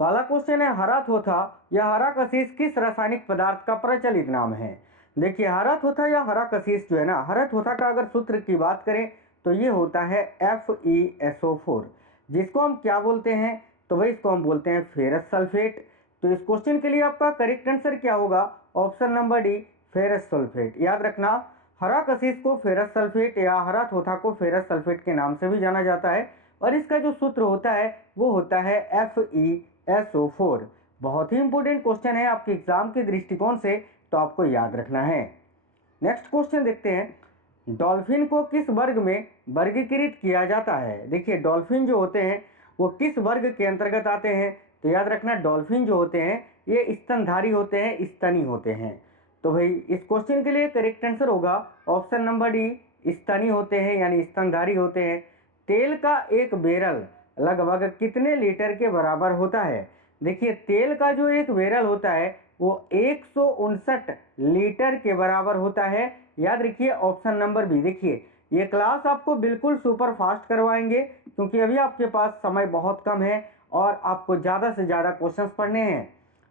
पहला क्वेश्चन है, हरा थोथा या हरा कशीस किस रासायनिक पदार्थ का प्रचलित नाम है। देखिए हरा थोथा या हरा कशीस जो है ना, हरा थोथा का अगर सूत्र की बात करें तो ये होता है FeSO4, जिसको हम क्या बोलते हैं, तो भाई इसको हम बोलते हैं फेरस सल्फेट। तो इस क्वेश्चन के लिए आपका करेक्ट आंसर क्या होगा, option number D, ferrous sulphate. याद रखना, हरा कशीस को फेरस सल्फेट या हरा थोथा को फेरस सल्फेट के नाम से भी जाना जाता है, और इसका जो सूत्र होता है वो होता है FeSO4। बहुत ही इंपॉर्टेंट क्वेश्चन है आपके एग्जाम के दृष्टिकोण से, तो आपको याद रखना है। नेक्स्ट क्वेश्चन देखते हैं, डॉल्फिन को किस वर्ग में वर्गीकृत किया जाता है। देखिए डॉल्फिन जो होते हैं वो किस वर्ग के अंतर्गत आते हैं, तो याद रखना डॉल्फिन जो होते हैं ये स्तनधारी होते हैं, स्तनी होते हैं। तो भाई इस क्वेश्चन के लिए करेक्ट आंसर होगा ऑप्शन नंबर डी, स्तनी होते हैं यानी स्तनधारी होते हैं। तेल का एक बैरल लगभग कितने लीटर के बराबर होता है। देखिए तेल का जो एक बैरल होता है वो 159 लीटर के बराबर होता है। याद रखिए ऑप्शन नंबर बी। देखिए ये क्लास आपको बिल्कुल सुपर फास्ट करवाएंगे, क्योंकि अभी आपके पास समय बहुत कम है और आपको ज़्यादा से ज़्यादा क्वेश्चंस पढ़ने हैं।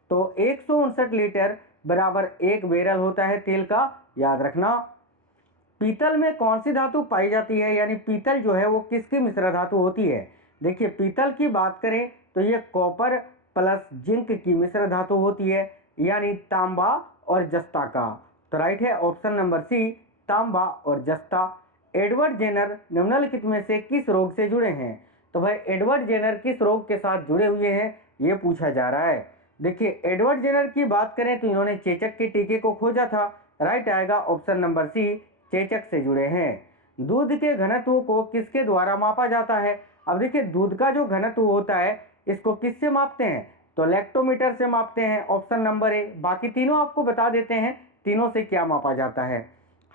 तो 159 लीटर बराबर एक बैरल होता है तेल का। याद रखना, पीतल में कौन सी धातु पाई जाती है, यानी पीतल जो है वो किसकी मिश्र धातु होती है। देखिए पीतल की बात करें तो ये कॉपर प्लस जिंक की मिश्र धातु होती है, यानी तांबा और जस्ता का। तो राइट है ऑप्शन नंबर सी, तांबा और जस्ता। एडवर्ड जेनर निम्नलिखित में से किस रोग से जुड़े हैं। तो भाई एडवर्ड जेनर किस रोग के साथ जुड़े हुए हैं ये पूछा जा रहा है। देखिए एडवर्ड जेनर की बात करें तो इन्होंने चेचक के टीके को खोजा था। राइट आएगा ऑप्शन नंबर सी, चेचक से जुड़े हैं। दूध के घनत्व को किसके द्वारा मापा जाता है। अब देखिए दूध का जो घनत्व होता है इसको किससे मापते हैं, तो लैक्टोमीटर से मापते हैं, ऑप्शन नंबर ए। बाकी तीनों आपको बता देते हैं तीनों से क्या मापा जाता है।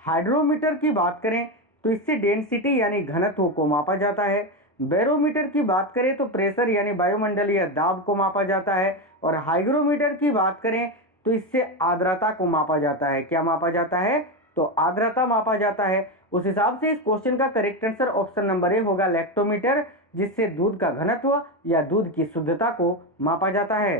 हाइड्रोमीटर की बात करें तो इससे डेंसिटी यानी घनत्व को मापा जाता है। बैरोमीटर की बात करें तो प्रेशर यानी वायुमंडलीय दाब को मापा जाता है। और हाइग्रोमीटर की बात करें तो इससे आर्द्रता को मापा जाता है। क्या मापा जाता है, तो आर्द्रता मापा जाता है। उस हिसाब से इस क्वेश्चन का correct answer option number A होगा, लैक्टोमीटर, जिससे दूध का घनत्व या दूध की शुद्धता को मापा जाता है।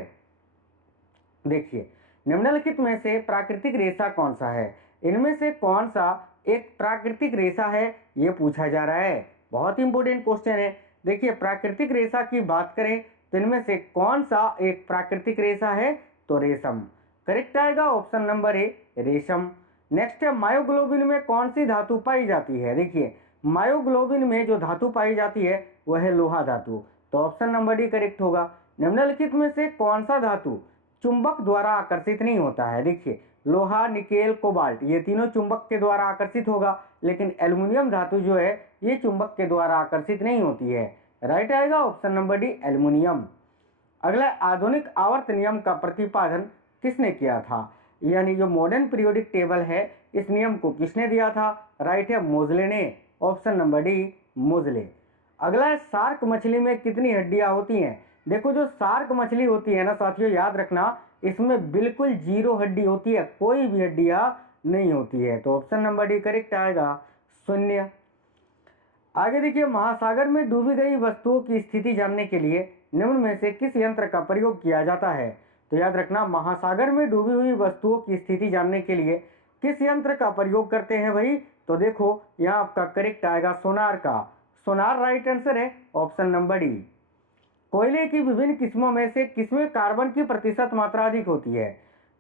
देखिए निम्नलिखित में से प्राकृतिक रेशा कौन सा है, इनमें से कौन सा एक प्राकृतिक रेशा है ये पूछा जा रहा है। बहुत इंपॉर्टेंट क्वेश्चन है। देखिए प्राकृतिक रेशा की बात करें तो इनमें से कौन सा एक प्राकृतिक रेशा है, तो रेशम। करेक्ट आएगा ऑप्शन नंबर ए, रेशम। नेक्स्ट है, मायोग्लोबिन में कौन सी धातु पाई जाती है। देखिए मायोग्लोबिन में जो धातु पाई जाती है वह है लोहा धातु। तो ऑप्शन नंबर डी करेक्ट होगा। निम्नलिखित में से कौन सा धातु चुंबक द्वारा आकर्षित नहीं होता है। देखिए लोहा, निकेल, कोबाल्ट ये तीनों चुंबक के द्वारा आकर्षित होगा, लेकिन एल्युमिनियम धातु जो है ये चुंबक के द्वारा आकर्षित नहीं होती है। राइट आएगा ऑप्शन नंबर डी, एल्युमिनियम। अगला, आधुनिक आवर्त नियम का प्रतिपादन किसने किया था, यानी जो मॉडर्न पीरियोडिक टेबल है इस नियम को किसने दिया था। राइट है मोजले ने, ऑप्शन नंबर डी, मोजले। अगला है, शार्क मछली में कितनी हड्डियां होती हैं। देखो जो शार्क मछली होती है ना साथियों, याद रखना इसमें बिल्कुल जीरो हड्डी होती है, कोई भी हड्डियां नहीं होती है। तो ऑप्शन नंबर डी करेक्ट आएगा, शून्य। आगे देखिए, महासागर में डूबी गई वस्तुओं की स्थिति जानने के लिए निम्न में से किस यंत्र का प्रयोग किया जाता है। तो याद रखना महासागर में डूबी हुई वस्तुओं की स्थिति जानने के लिए किस यंत्र का प्रयोग करते हैं भाई, तो देखो यहाँ आपका करेक्ट आएगा सोनार का। सोनार राइट आंसर है, ऑप्शन नंबर डी। कोयले की विभिन्न किस्मों में से किसमें कार्बन की प्रतिशत मात्रा अधिक होती है।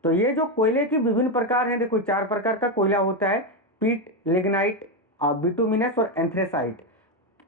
तो ये जो कोयले की विभिन्न प्रकार हैं, देखो 4 प्रकार का कोयला होता है, पीट, लिग्नाइट, बिटुमिनस और एंथ्रेसाइट।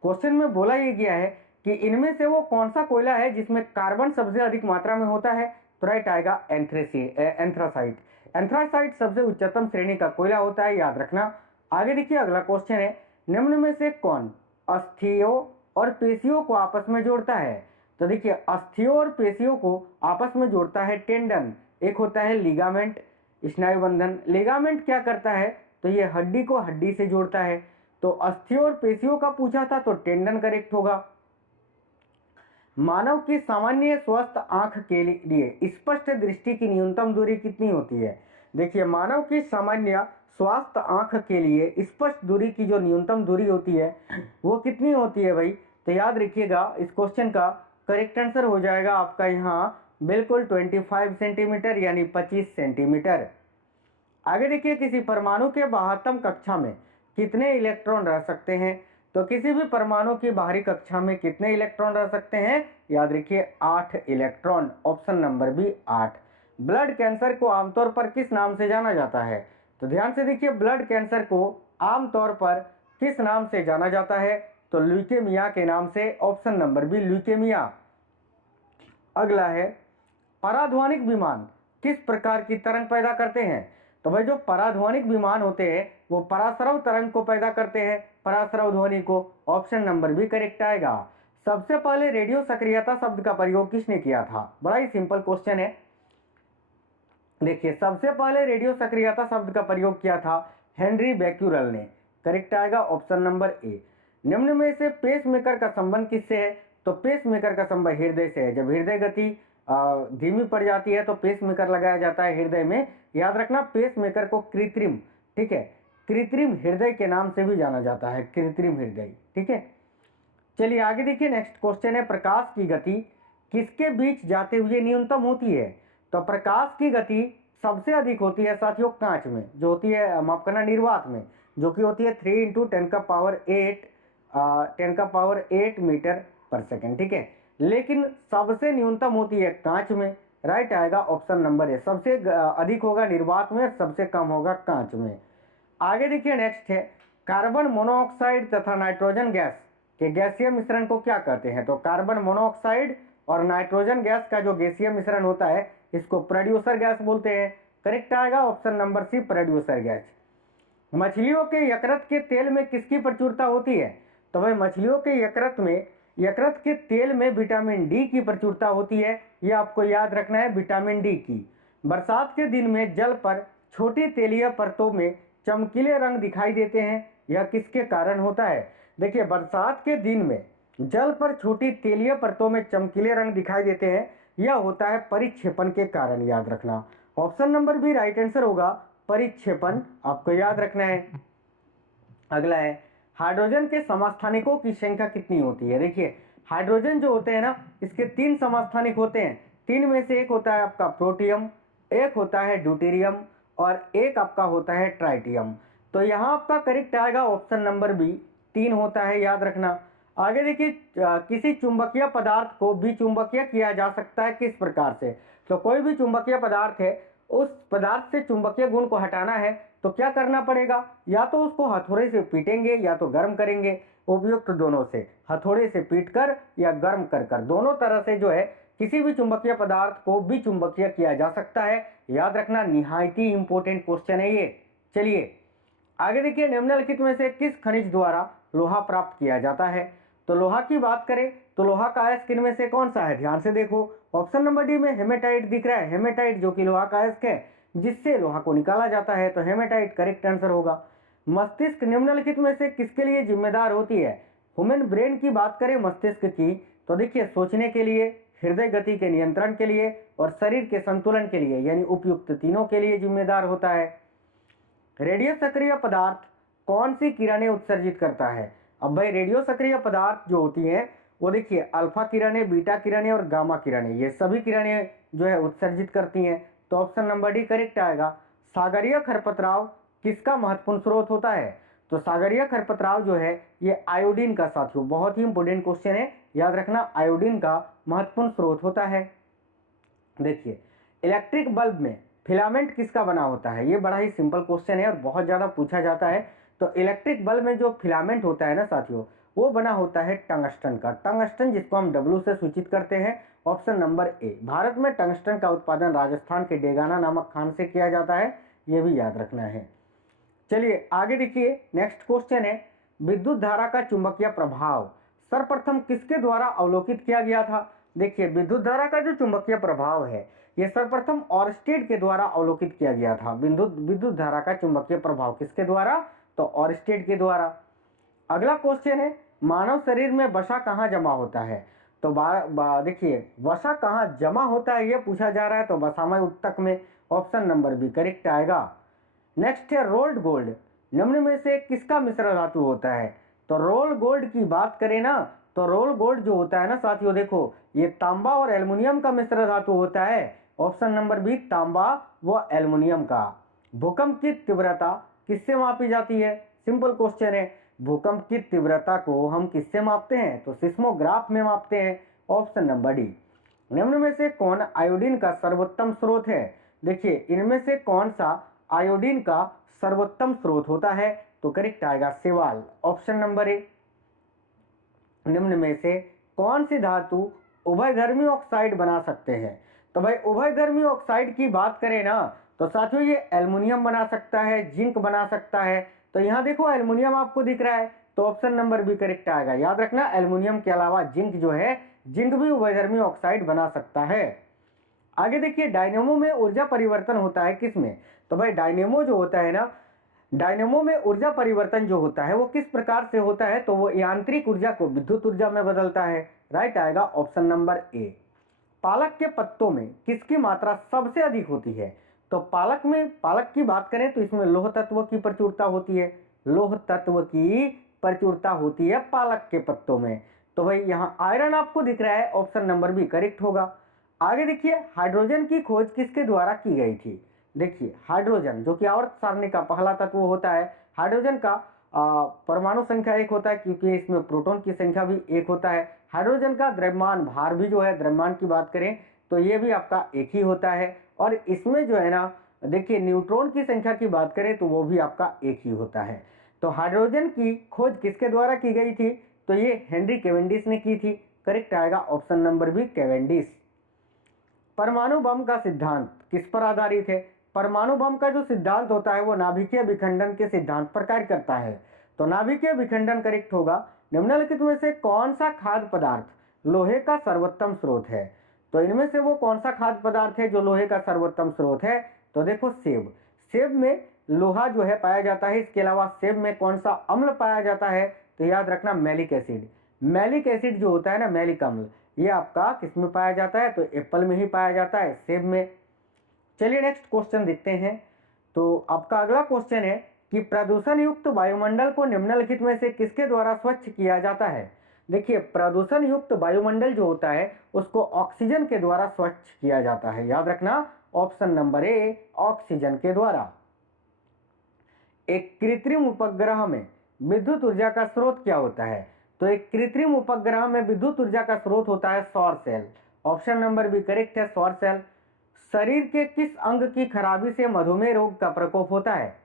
क्वेश्चन में बोला ये गया है कि इनमें से वो कौन सा कोयला है जिसमें कार्बन सबसे अधिक मात्रा में होता है। तो राइट आएगा एंथ्रासाइट। एंथ्रासाइट सबसे उच्चतम श्रेणी का कोयला होता है, याद रखना। आगे देखिए अगला क्वेश्चन है, निम्न में से कौन अस्थियों और पेशियों को आपस में जोड़ता है। तो देखिए अस्थियों और पेशियों को आपस में जोड़ता है टेंडन, एक होता है लिगामेंट, स्नायु बंधन। लिगामेंट क्या करता है, तो ये हड्डी को हड्डी से जोड़ता है। तो अस्थियों और पेशियों का पूछा था तो टेंडन करेक्ट होगा। मानव की सामान्य स्वस्थ आंख के लिए स्पष्ट दृष्टि की न्यूनतम दूरी कितनी होती है। देखिए मानव की सामान्य स्वास्थ्य आंख के लिए स्पष्ट दूरी की जो न्यूनतम दूरी होती है वो कितनी होती है भाई, तो याद रखिएगा इस क्वेश्चन का करेक्ट आंसर हो जाएगा आपका यहाँ बिल्कुल 25 सेंटीमीटर यानी 25 सेंटीमीटर। आगे देखिए, किसी परमाणु के बाह्यतम कक्षा में कितने इलेक्ट्रॉन रह सकते हैं? तो किसी भी परमाणु की बाहरी कक्षा में कितने इलेक्ट्रॉन रह सकते हैं? याद रखिए 8 electron, option number B 8। Blood cancer को आमतौर पर किस नाम से जाना जाता है? तो ध्यान से देखिए, ब्लड कैंसर को आमतौर पर किस नाम से जाना जाता है? तो ल्यूकेमिया के नाम से, ऑप्शन नंबर बी ल्यूकेमिया। अगला है, पराध्वनिक विमान किस प्रकार की तरंग पैदा करते हैं? तो भाई जो पराध्वनिक विमान होते हैं वो पराश्रव तरंग को पैदा करते हैं, पराश्रव ध्वनि को, ऑप्शन नंबर बी करेक्ट आएगा। सबसे पहले रेडियो सक्रियता शब्द का प्रयोग किसने किया था? बड़ा ही सिंपल क्वेश्चन है। देखिए, सबसे पहले रेडियो सक्रियता शब्द का प्रयोग किया था हेनरी बेक्यूरेल ने, करेक्ट आएगा ऑप्शन नंबर ए। निम्न में से पेसमेकर का संबंध किससे है? तो पेसमेकर का संबंध हृदय से है। जब हृदय गति धीमी पड़ जाती है तो पेसमेकर लगाया जाता है हृदय में। याद रखना, पेसमेकर को कृत्रिम, ठीक है, कृत्रिम हृदय के नाम से भी जाना जाता है, कृत्रिम हृदय, ठीक है। चलिए आगे देखिए, नेक्स्ट क्वेश्चन है, प्रकाश की गति किसके बीच जाते हुए न्यूनतम होती है? तो प्रकाश की गति सबसे अधिक होती है साथियों कांच में, जो होती है, माफ करना, निर्वात में, जो कि होती है 3 × 10⁸ मीटर पर सेकेंड, ठीक है। लेकिन सबसे न्यूनतम होती है कांच में, राइट आएगा ऑप्शन नंबर ए। सबसे अधिक होगा निर्वात में, सबसे कम होगा कांच में। आगे देखिए, नेक्स्ट है, कार्बन मोनोऑक्साइड तथा नाइट्रोजन गैस के गैसीय मिश्रण को क्या कहते हैं? तो कार्बन मोनोऑक्साइड और नाइट्रोजन गैस का जो गैसीय मिश्रण होता है इसको प्रोड्यूसर गैस बोलते हैं, करेक्ट आएगा option number C producer gas. मछलियों के यकृत के तेल में किसकी प्रचुरता होती है? तो भाई मछलियों के यकृत के तेल में विटामिन डी की प्रचुरता होती है, ये आपको याद रखना है, विटामिन डी की। बरसात के दिन में जल पर छोटी तेलीय परतों में चमकीले रंग दिखाई देते हैं, यह किसके कारण होता है? देखिए, बरसात के दिन में जल पर छोटी तेलीय परतों में चमकीले रंग दिखाई देते हैं, यह होता है परिक्षेपण के कारण, याद रखना। Option number B right answer होगा, परिक्षेपण, आपको याद रखना है। अगला है, हाइड्रोजन के समस्थानिकों की संख्या कितनी होती है? देखिए, हाइड्रोजन जो होते हैं ना, इसके 3 समस्थानिक होते हैं। 3 में से एक होता है आपका प्रोटियम, एक होता है ड्यूटेरियम और एक आपका होता है ट्राइटियम। तो यहाँ आपका करेक्ट आएगा ऑप्शन नंबर बी, 3 होता है, याद रखना। आगे देखिए, किसी चुंबकीय पदार्थ को विचुंबकीय किया जा सकता है किस प्रकार से? तो कोई भी चुंबकीय पदार्थ है, उस पदार्थ से चुंबकीय गुण को हटाना है तो क्या करना पड़ेगा? या तो उसको हथौड़े से पीटेंगे या तो गर्म करेंगे, उपयुक्त दोनों से, हथौड़े से पीटकर या गर्म कर दोनों तरह से जो है किसी भी चुंबकीय पदार्थ को विचुंबकीय किया जा सकता है, याद रखना। निहायत ही इंपॉर्टेंट क्वेश्चन है ये। चलिए आगे देखिए, निम्नलिखित में से किस खनिज द्वारा लोहा प्राप्त किया जाता है? तो लोहा की बात करें तो लोहा का अयस्क इनमें से कौन सा है? ध्यान से देखो, ऑप्शन नंबर डी में हेमेटाइट दिख रहा है, हेमेटाइट जो कि लोहा का अयस्क है जिससे लोहा को निकाला जाता है, तो हेमेटाइट करेक्ट आंसर होगा। मस्तिष्क निम्नलिखित में से किसके लिए जिम्मेदार होती है? ह्यूमन ब्रेन की बात करें मस्तिष्क की तो देखिए, सोचने के लिए, हृदय गति के नियंत्रण के लिए और शरीर के संतुलन के लिए, यानी उपयुक्त तीनों के लिए जिम्मेदार होता है। रेडियो सक्रिय पदार्थ कौन सी किरणें उत्सर्जित करता है? अब भाई रेडियो सक्रिय पदार्थ जो होती हैं वो देखिए, अल्फा किरणें, बीटा किरणें और गामा किरणें, ये सभी किरणें जो है उत्सर्जित करती हैं, तो ऑप्शन नंबर डी करेक्ट आएगा। सागरीय खरपतराव किसका महत्वपूर्ण स्रोत होता है? तो सागरीय खरपतराव जो है ये आयोडीन का, साथियों बहुत ही इंपोर्टेंट क्वेश्चन है, याद रखना, आयोडीन का महत्वपूर्ण स्रोत होता है। देखिए, इलेक्ट्रिक बल्ब में फिलामेंट किसका बना होता है? ये बड़ा ही सिंपल क्वेश्चन है और बहुत ज़्यादा पूछा जाता है। तो इलेक्ट्रिक बल्ब में जो फिलामेंट होता है ना साथियों, वो बना होता है टंगस्टन का, टंगस्टन जिसको हम डब्ल्यू से सूचित करते हैं, ऑप्शन नंबर ए। भारत में टंगस्टन का उत्पादन राजस्थान के डेगाना नामक खान से किया जाता है, ये भी याद रखना है। चलिए आगे देखिए, नेक्स्ट क्वेश्चन है, विद्युत धारा का चुंबकीय प्रभाव सर्वप्रथम किसके द्वारा अवलोकित किया गया था? देखिए, विद्युत धारा का जो चुंबकीय प्रभाव है ये सर्वप्रथम ऑरस्टेड के द्वारा अवलोकित किया गया था। विद्युत धारा का चुंबकीय प्रभाव किसके द्वारा? तो ऑरस्टेड के द्वारा। अगला क्वेश्चन है, मानव शरीर में वसा कहाँ जमा होता है? तो देखिए, वसा कहाँ जमा होता है ये पूछा जा रहा है, तो वसामय उत्तक में, ऑप्शन नंबर बी करेक्ट आएगा। नेक्स्ट है, रोल्ड गोल्ड निम्न में से किसका मिश्र धातु होता है? तो रोल्ड गोल्ड की बात करें ना तो रोल गोल्ड जो होता है ना साथियों, देखो ये तांबा और एल्युमिनियम का मिश्र धातु होता है। ऑप्शन नंबर बी तांबा व एल्युमिनियम का। भूकंप की तीव्रता किससे मापी जाती है? सिंपल क्वेश्चन है। भूकंप की तीव्रता को हम किससे मापते हैं? तो सिस्मोग्राफ में मापते हैं। Option number D. निम्न में से कौन आयोडीन का सर्वोत्तम स्रोत है? देखिए इनमें से कौन सा आयोडीन का सर्वोत्तम स्रोत होता है? तो करेक्ट आएगा सेवाल। Option number A. निम्न में से कौन सी धातु उभयधर्मी ऑक्साइड बना सकते हैं? तो भाई उभयधर्मी ऑक्साइड की बात करें ना तो साथियों ये एल्युमिनियम बना सकता है, जिंक बना सकता है। तो यहाँ देखो एल्युमिनियम आपको दिख रहा है, तो ऑप्शन नंबर बी करेक्ट आएगा। याद रखना एल्युमिनियम के अलावा जिंक जो है, जिंक भी उभयधर्मी ऑक्साइड बना सकता है। आगे देखिए डायनेमो में ऊर्जा परिवर्तन होता है किसमें? तो भाई डायनेमो जो होता है ना, डायनेमो में ऊर्जा परिवर्तन जो होता है वो किस प्रकार से होता है? तो वो यांत्रिक ऊर्जा को विद्युत ऊर्जा में बदलता है। राइट आएगा ऑप्शन नंबर ए। पालक के पत्तों में किसकी मात्रा सबसे अधिक होती है? तो पालक की बात करें तो इसमें लौह तत्व की प्रचुरता होती है। लौह तत्व की प्रचुरता होती है पालक के पत्तों में। तो भाई यहाँ आयरन आपको दिख रहा है, ऑप्शन नंबर बी करेक्ट होगा। आगे देखिए हाइड्रोजन की खोज किसके द्वारा की गई थी? देखिए हाइड्रोजन जो कि आवर्त सारणी का पहला तत्व होता है। हाइड्रोजन का परमाणु संख्या 1 होता है क्योंकि इसमें प्रोटॉन की संख्या भी 1 होता है। हाइड्रोजन का द्रव्यमान भार भी जो है, द्रव्यमान की बात करें तो ये भी आपका 1 ही होता है। और इसमें जो है ना देखिए न्यूट्रॉन की संख्या की बात करें तो वो भी आपका 1 ही होता है। तो हाइड्रोजन की खोज किसके द्वारा की गई थी? तो ये हेनरी कैवेंडिश ने की थी। करेक्ट आएगा ऑप्शन नंबर बी कैवेंडिश। परमाणु बम का सिद्धांत किस पर आधारित है? परमाणु बम का जो सिद्धांत होता है वो नाभिकीय विखंडन के सिद्धांत पर कार्य करता है। तो नाभिकीय विखंडन करेक्ट होगा। निम्नलिखित में से कौन सा खाद्य पदार्थ लोहे का सर्वोत्तम स्रोत है? तो इनमें से वो कौन सा खाद्य पदार्थ है जो लोहे का सर्वोत्तम स्रोत है? तो देखो सेब। सेब में लोहा जो है पाया जाता है। इसके अलावा सेब में कौन सा अम्ल पाया जाता है? तो याद रखना मैलिक एसिड। मैलिक एसिड जो होता है ना, मैलिक अम्ल, ये आपका किस में पाया जाता है? तो एप्पल में ही पाया जाता है, सेब में। चलिए नेक्स्ट क्वेश्चन देखते हैं। तो आपका अगला क्वेश्चन है कि प्रदूषण युक्त वायुमंडल को निम्नलिखित में से किसके द्वारा स्वच्छ किया जाता है? देखिए प्रदूषण युक्त वायुमंडल जो होता है उसको ऑक्सीजन के द्वारा स्वच्छ किया जाता है। याद रखना ऑप्शन नंबर ए ऑक्सीजन के द्वारा। एक कृत्रिम उपग्रह में विद्युत ऊर्जा का स्रोत क्या होता है? तो एक कृत्रिम उपग्रह में विद्युत ऊर्जा का स्रोत होता है सौर cell. Option number B correct है, सौर सेल। शरीर के किस अंग की खराबी से मधुमेह रोग का प्रकोप होता है?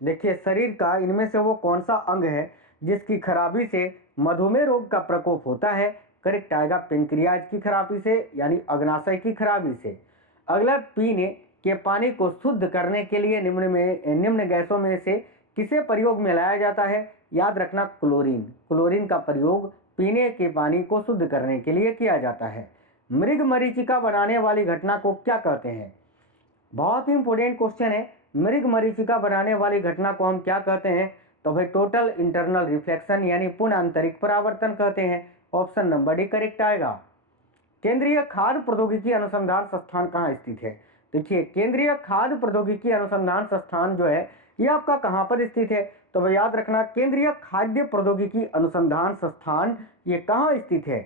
देखिए शरीर का इनमें से वो कौन सा अंग है जिसकी खराबी से मधुमेह रोग का प्रकोप होता है? करेक्ट आएगा पेंक्रियाज की खराबी से, यानी अग्नाशय की खराबी से। अगला पीने के पानी को शुद्ध करने के लिए निम्न गैसों में से किसे प्रयोग में लाया जाता है? याद रखना क्लोरीन। क्लोरीन का प्रयोग पीने के पानी को शुद्ध करने के लिए किया जाता है। मृग मरीचिका बनाने वाली घटना को क्या कहते हैं? बहुत ही इंपॉर्टेंट क्वेश्चन है। मृग मरीचिका बनाने वाली घटना को हम क्या कहते हैं? तो भाई टोटल इंटरनल रिफ्लेक्शन यानी पुनः आंतरिक परावर्तन कहते हैं। ऑप्शन नंबर डी करेक्ट आएगा। केंद्रीय खाद्य प्रौद्योगिकी अनुसंधान संस्थान कहाँ स्थित है? देखिए केंद्रीय खाद्य प्रौद्योगिकी अनुसंधान संस्थान जो है ये आपका कहाँ पर स्थित है? तो भाई याद रखना केंद्रीय खाद्य प्रौद्योगिकी अनुसंधान संस्थान ये कहाँ स्थित है?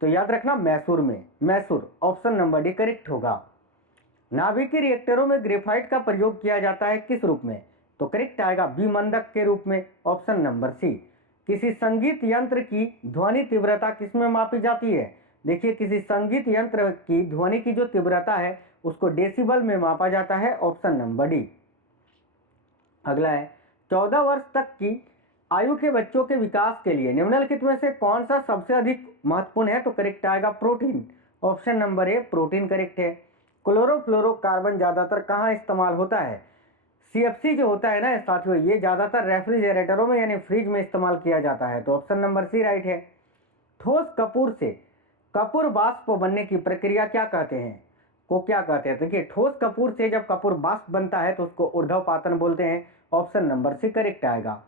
तो याद रखना मैसूर में। Mysore option number D correct होगा। नाभिकीय रिएक्टरों में ग्रेफाइट का प्रयोग किया जाता है किस रूप में? तो करेक्ट आएगा विमंदक के रूप में। Option number C. किसी संगीत यंत्र की ध्वनि तीव्रता किसमें मापी जाती है? देखिए किसी संगीत यंत्र की ध्वनि की जो तीव्रता है उसको डेसिबल में मापा जाता है। Option number D. अगला है 14 वर्ष तक की आयु के बच्चों के विकास के लिए निम्नलिखित में से कौन सा सबसे अधिक महत्वपूर्ण है? तो करेक्ट आएगा protein. Option number A protein correct है। क्लोरोफ्लोरोकार्बन ज्यादातर कहाँ इस्तेमाल होता है? सीएफसी जो होता है ना साथियों ये ज्यादातर रेफ्रिजरेटरों में यानी फ्रिज में इस्तेमाल किया जाता है। तो ऑप्शन नंबर सी राइट है। ठोस कपूर से कपूर वाष्प बनने की प्रक्रिया क्या कहते हैं? को क्या कहते हैं? देखिए ठोस कपूर से जब कपूर वाष्प बनता है तो उसको ऊर्ध्वपातन बोलते हैं। ऑप्शन नंबर सी करेक्ट आएगा।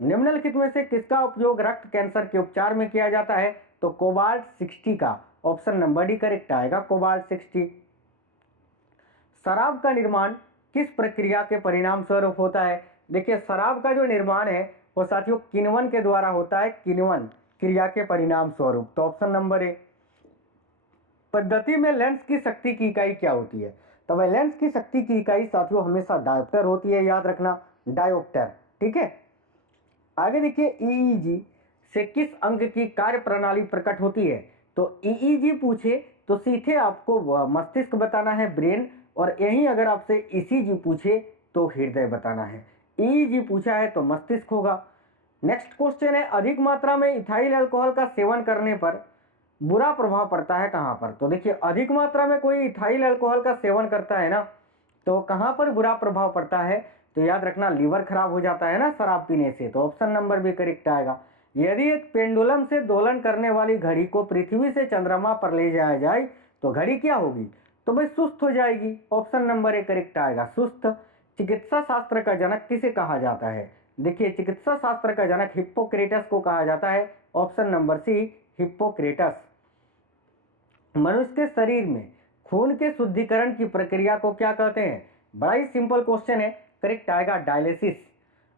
निम्नलिखित में से किसका उपयोग रक्त कैंसर के उपचार में किया जाता है? तो कोबाल्ट 60 का। ऑप्शन नंबर डी करेक्ट आएगा कोबाल्ट 60। शराब का निर्माण किस प्रक्रिया के परिणाम स्वरूप होता है? देखिए शराब का जो निर्माण है वो साथियों किण्वन के द्वारा होता है। किण्वन क्रिया के परिणाम स्वरूप। तो ऑप्शन नंबर ए। पद्धति में लेंस की शक्ति की इकाई क्या होती है? तो भाई लेंस की शक्ति की इकाई साथियों हमेशा डायोप्टर होती है, याद रखना डायोप्टर। ठीक है, आगे देखिए ईईजी से किस अंग की कार्य प्रणाली प्रकट होती है? तो ईईजी पूछे तो सीधे आपको मस्तिष्क बताना है, ब्रेन, और यही अगर आपसे ईसीजी पूछे तो हृदय बताना है। ईईजी पूछा है तो मस्तिष्क होगा। नेक्स्ट क्वेश्चन है, अधिक मात्रा में इथाइल अल्कोहल का सेवन करने पर बुरा प्रभाव पड़ता है कहां पर? तो देखिए अधिक मात्रा में कोई इथाइल अल्कोहल का सेवन करता है ना, तो कहां पर बुरा प्रभाव पड़ता है? तो याद रखना लीवर खराब हो जाता है ना शराब पीने से। तो ऑप्शन नंबर भी करेक्ट आएगा। यदि एक पेंडुलम से दोलन करने वाली घड़ी को पृथ्वी से चंद्रमा पर ले जाया जाए तो घड़ी क्या होगी? तो भाई सुस्त हो जाएगी। ऑप्शन नंबर ए करेक्ट आएगा, सुस्त। चिकित्सा शास्त्र का जनक किसे कहा जाता है? देखिए चिकित्सा शास्त्र का जनक हिप्पोक्रेटस को कहा जाता है। Option number C Hippocrates. मनुष्य के शरीर में खून के शुद्धिकरण की प्रक्रिया को क्या कहते हैं? बड़ा ही सिंपल क्वेश्चन है, करेक्ट आएगा डायलिसिस।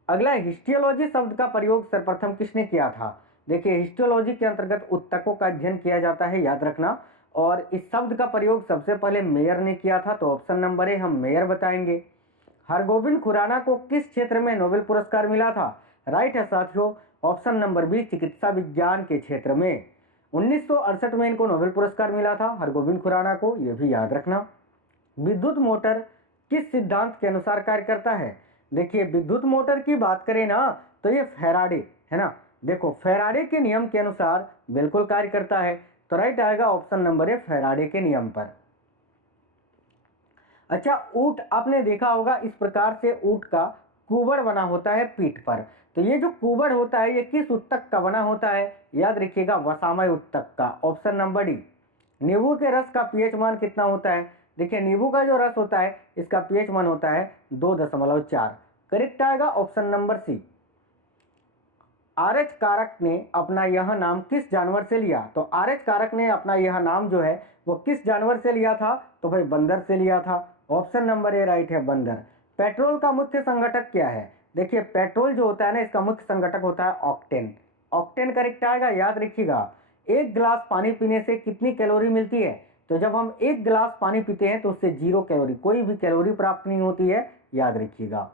अगला हिस्टियोलॉजी शब्द का प्रयोग सर्वप्रथम किसने किया था? देखिए हिस्टियोलॉजी के अंतर्गत ऊतकों का अध्ययन किया जाता है, याद रखना, और इस शब्द का प्रयोग सबसे पहले मेयर ने किया था। तो ऑप्शन नंबर ए हम मेयर बताएंगे। हरगोविंद खुराना को किस क्षेत्र में नोबेल पुरस्कार मिला था? राइट है साथियों, ऑप्शन नंबर बी चिकित्सा विज्ञान के क्षेत्र में। 1968 में इनको नोबेल पुरस्कार मिला था हरगोविंद खुराना को, यह भी याद रखना। विद्युत मोटर किस सिद्धांत के अनुसार कार्य करता है? देखिए विद्युत मोटर की बात करें ना तो ये फैराडे है ना, देखो फैराडे के नियम के अनुसार बिल्कुल कार्य करता है। तो राइट आएगा ऑप्शन नंबर ए फैराडे के नियम पर। अच्छा, ऊंट आपने देखा होगा इस प्रकार से ऊंट का कुबड़ बना होता है पीठ पर। तो ये जो कुबड़ होता है ये किस उत्तक का बना होता है? याद रखिएगा वसामय उत्तक का। Option number D. नींबू के रस का पीएच मान कितना होता है? देखिए नींबू का जो रस होता है इसका पीएच मान होता है 2.4। करेक्ट आएगा ऑप्शन नंबर सी। आरएच कारक ने अपना यह नाम किस जानवर से लिया? तो आरएच कारक ने अपना यह नाम जो है वो किस जानवर से लिया था? तो भाई बंदर से लिया था। ऑप्शन नंबर ए राइट है बंदर। पेट्रोल का मुख्य संघटक क्या है? देखिए पेट्रोल जो होता है ना इसका मुख्य संघटक होता है ऑक्टेन। ऑक्टेन करेक्ट आएगा, याद रखिएगा। एक गिलास पानी पीने से कितनी कैलोरी मिलती है? तो जब हम एक गिलास पानी पीते हैं तो उससे 0 कैलोरी, कोई भी कैलोरी प्राप्त नहीं होती है, याद रखिएगा।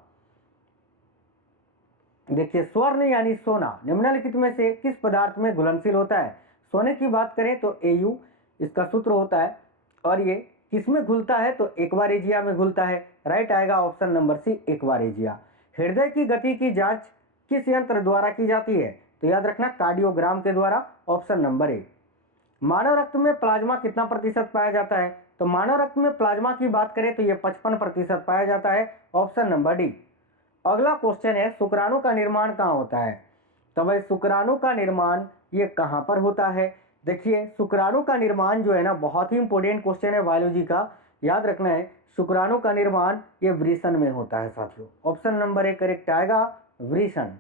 देखिए स्वर्ण यानी सोना निम्नलिखित में से किस पदार्थ में घुलनशील होता है? सोने की बात करें तो Au इसका सूत्र होता है, और ये किसमें घुलता है? तो एक्वारेजिया में घुलता है। राइट आएगा ऑप्शन नंबर सी एक्वारेजिया। हृदय की गति की जांच किस यंत्र द्वारा की जाती है? तो याद रखना कार्डियोग्राम के द्वारा। Option number A. मानव रक्त में प्लाज्मा कितना प्रतिशत पाया जाता है? तो मानव रक्त में प्लाज्मा की बात करें तो ये 55% पाया जाता है। Option number D. अगला क्वेश्चन है शुक्राणु का निर्माण कहाँ होता है? तो भाई शुक्राणु का निर्माण ये कहाँ पर होता है? देखिए शुक्राणु का निर्माण जो है ना बहुत ही इंपॉर्टेंट क्वेश्चन है बायोलॉजी का, याद रखना है। शुक्राणु का निर्माण ये वृषण में होता है साथियों। ऑप्शन नंबर ए करेक्ट आएगा वृषण।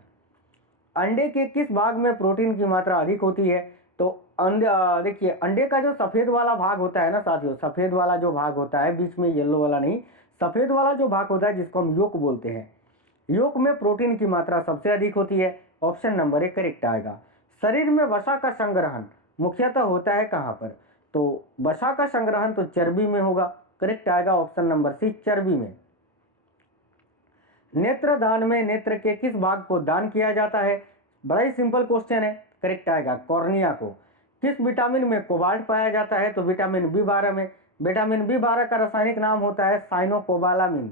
अंडे के किस भाग में प्रोटीन की मात्रा अधिक होती है? तो देखिए अंडे का जो सफेद वाला भाग होता है ना साथियों, सफेद वाला जो भाग होता है, बीच में येलो वाला नहीं, सफेद वाला जो भाग होता है जिसको हम योक बोलते हैं, योक में प्रोटीन की मात्रा सबसे अधिक होती है। ऑप्शन नंबर ए करेक्ट आएगा। शरीर में वसा का संग्रहण मुख्यतः होता है कहाँ पर? तो वसा का संग्रहण तो चर्बी में होगा। करेक्ट आएगा ऑप्शन नंबर सी चर्बी में। नेत्र दान में नेत्र के किस भाग को दान किया जाता है? बड़ा ही सिंपल क्वेश्चन है, करेक्ट आएगा कॉर्निया को। किस विटामिन में कोबाल्ट पाया जाता है? तो विटामिन बी12 में। विटामिन बी12 का रासायनिक नाम होता है साइनोकोबालामिन।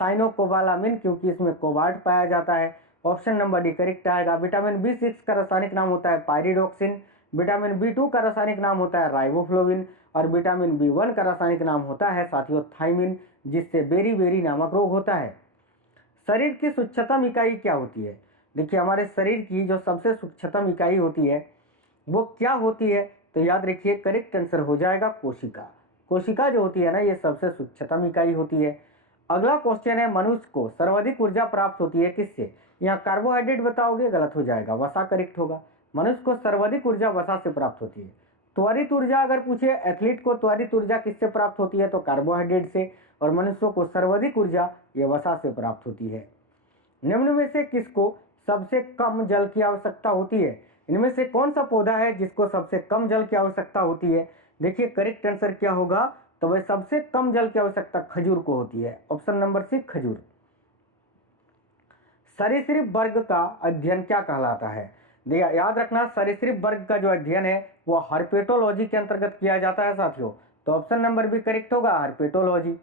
साइनोकोबालामिन क्योंकि इसमें कोबाल्ट पाया जाता है। ऑप्शन नंबर डी करेक्ट आएगा। विटामिन बी6 का रासायनिक नाम होता है पायरिडोक्सिन। विटामिन बी2 का रासायनिक नाम होता है राइबोफ्लोविन, और विटामिन बी1 का रासायनिक नाम होता है साथियों थाइमिन, जिससे बेरी नामक रोग होता है। शरीर की सूक्ष्मतम इकाई क्या होती है? देखिए हमारे शरीर की जो सबसे सूक्ष्मतम इकाई होती है वो क्या होती है? तो याद रखिए करेक्ट आंसर हो जाएगा कोशिका। कोशिका जो होती है ना ये सबसे सूक्ष्मतम इकाई होती है। अगला क्वेश्चन है मनुष्य को सर्वाधिक ऊर्जा प्राप्त होती है किससे? यहाँ कार्बोहाइड्रेट बताओगे गलत हो जाएगा, वसा करेक्ट होगा। मनुष्य को सर्वाधिक ऊर्जा वसा से प्राप्त होती है। त्वरित ऊर्जा अगर पूछे एथलीट को त्वरित ऊर्जा किससे प्राप्त होती है? तो कार्बोहाइड्रेट से, और मनुष्यों को सर्वाधिक ऊर्जा ये वसा से प्राप्त होती है। निम्न में से किसको सबसे कम जल की आवश्यकता होती है? इनमें से कौन सा पौधा है जिसको सबसे कम जल की आवश्यकता होती है? देखिए करेक्ट आंसर क्या होगा, तो वह सबसे कम जल की आवश्यकता खजूर को होती है। ऑप्शन नंबर सी खजूर। सरीसृप वर्ग का अध्ययन क्या कहलाता है? याद रखना सरीसृप वर्ग का जो अध्ययन है वो हर्पेटोलॉजी के अंतर्गत किया जाता है साथियों। तो ऑप्शन नंबर बी करेक्ट होगा, हर्पेटोलॉजी।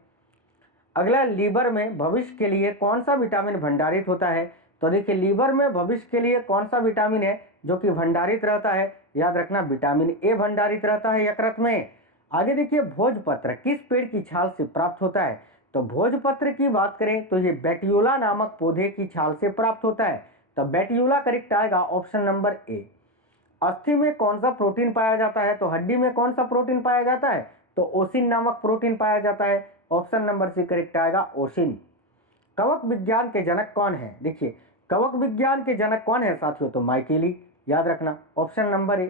अगला, लीवर में भविष्य के लिए कौन सा विटामिन भंडारित होता है? तो देखिए लीवर में भविष्य के लिए कौन सा विटामिन है जो कि भंडारित रहता है? याद रखना विटामिन ए भंडारित रहता है यकृत में। आगे देखिए भोजपत्र किस पेड़ की छाल से प्राप्त होता है? तो भोजपत्र की बात करें तो ये बेटियोला नामक पौधे की छाल से प्राप्त होता है। तो बेटियोला करेक्ट आएगा, ऑप्शन नंबर ए। अस्थि में कौन सा प्रोटीन पाया जाता है? तो हड्डी में कौन सा प्रोटीन पाया जाता है? तो ओसिन नामक प्रोटीन पाया जाता है। ऑप्शन नंबर सी करेक्ट आएगा, ओसिन। कवक विज्ञान के जनक कौन है? देखिए कवक विज्ञान के जनक कौन है साथियों? तो माइकेली। याद रखना ऑप्शन नंबर ए।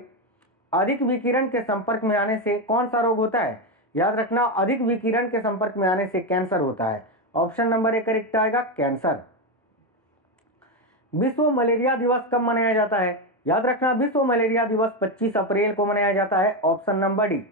अधिक विकिरण के संपर्क में आने से कौन सा रोग होता है? याद रखना अधिक विकिरण के संपर्क में आने से कैंसर होता है। ऑप्शन नंबर ए करेक्ट आएगा, कैंसर। विश्व मलेरिया दिवस कब मनाया जाता है? याद रखना विश्व मलेरिया दिवस 25 अप्रैल को मनाया जाता है। Option number D.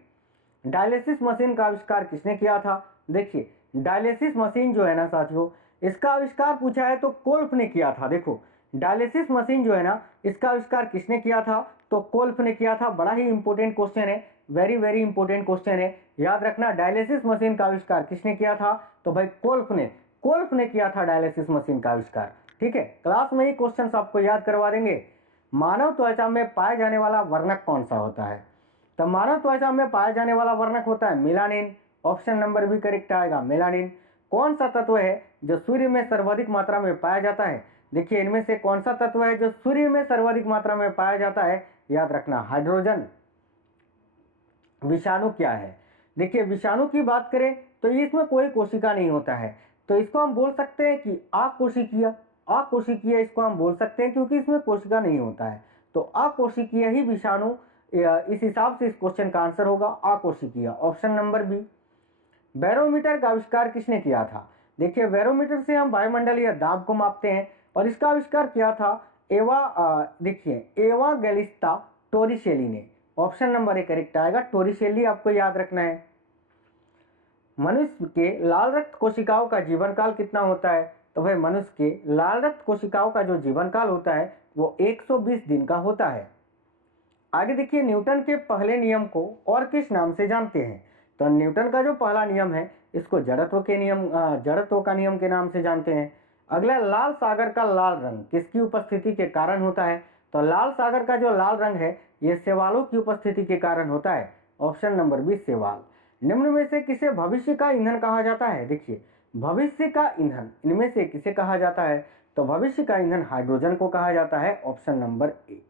Dialysis machine का आविष्कार किसने किया था? देखिए डायलिसिस मशीन जो है ना साथियों, इसका आविष्कार पूछा है तो कोल्फ ने किया था। देखो डायलिसिस मशीन जो है ना, इसका आविष्कार किसने किया था? तो कोल्फ ने किया था। बड़ा ही इंपॉर्टेंट क्वेश्चन है, वेरी वेरी इंपॉर्टेंट क्वेश्चन है। याद रखना डायलिसिस मशीन का आविष्कार किसने किया था? तो भाई कोल्फ ने किया था डायलिसिस मशीन का आविष्कार। ठीक है, क्लास में ही क्वेश्चन आपको याद करवा देंगे। मानव त्वचा में पाए जाने वाला वर्णक कौन सा होता है? तो मानव त्वचा में पाया जाने वाला वर्णक होता है melanin. Option number B correct आएगा, मेलानिन। कौन सा तत्व है जो सूर्य में सर्वाधिक मात्रा में पाया जाता है? देखिए इनमें से कौन सा तत्व है जो सूर्य में सर्वाधिक मात्रा में पाया जाता है? याद रखना हाइड्रोजन। विषाणु क्या है? देखिए विषाणु की बात करें तो इसमें कोई कोशिका नहीं होता है, तो इसको हम बोल सकते हैं कि अकोशिकीय। अकोशिकीय इसको हम बोल सकते हैं क्योंकि इसमें कोशिका नहीं होता है। तो अकोशिकीय ही विषाणु, इस हिसाब से इस क्वेश्चन का आंसर होगा अकोशिकीय। Option number B. बैरोमीटर का आविष्कार किसने किया था? देखिए बैरोमीटर से हम वायुमंडलीय दाब को मापते हैं और इसका आविष्कार किया था एवा गैलिस्ता टोरिसेली ने। ऑप्शन नंबर ए करेक्ट आएगा, टोरिसेली आपको याद रखना है। मनुष्य के लाल रक्त कोशिकाओं का जीवन काल कितना होता है? तो भाई मनुष्य के लाल रक्त कोशिकाओं का जो जीवन काल होता है वो 120 दिन का होता है। आगे देखिए न्यूटन के पहले नियम को और किस नाम से जानते हैं? तो न्यूटन का जो पहला नियम है इसको जड़त्व का नियम के नाम से जानते हैं। अगला, लाल सागर का लाल रंग किसकी उपस्थिति के कारण होता है? तो लाल सागर का जो लाल रंग है ये शैवालों की उपस्थिति के कारण होता है। ऑप्शन नंबर बी शैवाल। निम्न में से किसे भविष्य का ईंधन कहा जाता है? देखिए भविष्य का ईंधन इनमें से किसे कहा जाता है? तो भविष्य का ईंधन हाइड्रोजन को कहा जाता है। Option number A.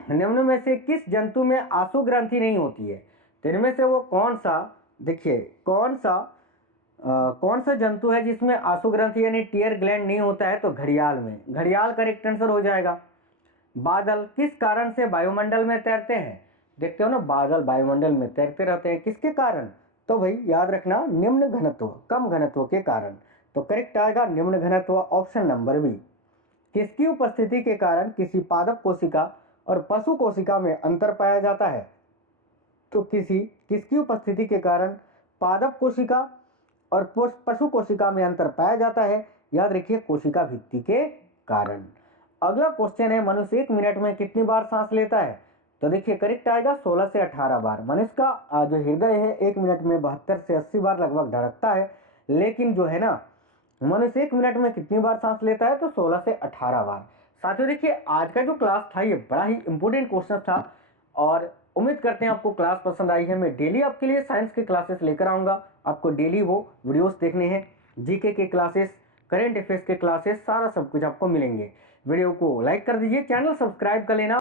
निम्न में से किस जंतु में आंसू ग्रंथि नहीं होती है? तो इनमें से वो कौन सा, देखिए कौन सा जंतु है जिसमें आंसू ग्रंथि यानी टीयर ग्लैंड नहीं होता है? तो घड़ियाल में। घड़ियाल करेक्ट आंसर हो जाएगा। बादल किस कारण से वायुमंडल में तैरते हैं? देखते हो ना बादल वायुमंडल में तैरते रहते हैं, किसके कारण? तो भाई याद रखना निम्न घनत्व, कम घनत्व के कारण। तो करेक्ट आएगा निम्न घनत्व, ऑप्शन नंबर बी। किसकी उपस्थिति के कारण किसी पादप कोशिका और पशु कोशिका में अंतर पाया जाता है? तो किसकी उपस्थिति के कारण पादप कोशिका और पशु कोशिका में अंतर पाया जाता है? याद रखिए कोशिका भित्ति के कारण। अगला क्वेश्चन है, मनुष्य 1 मिनट में कितनी बार सांस लेता है? तो देखिए करेक्ट आएगा 16 से 18 बार। मनुष्य का जो हृदय है 1 मिनट में 72 से 80 बार लगभग धड़कता है, लेकिन जो है ना मनुष्य 1 मिनट में कितनी बार सांस लेता है? तो 16 से 18 बार। साथियों देखिए आज का जो क्लास था ये बड़ा ही इंपॉर्टेंट क्वेश्चन था और उम्मीद करते हैं आपको क्लास पसंद आई है। मैं डेली आपके लिए साइंस के क्लासेस लेकर आऊँगा, आपको डेली वो वीडियोस देखने हैं, जीके के क्लासेस, करेंट अफेयर्स के क्लासेस, सारा सब कुछ आपको मिलेंगे। वीडियो को लाइक कर दीजिए, चैनल सब्सक्राइब कर लेना।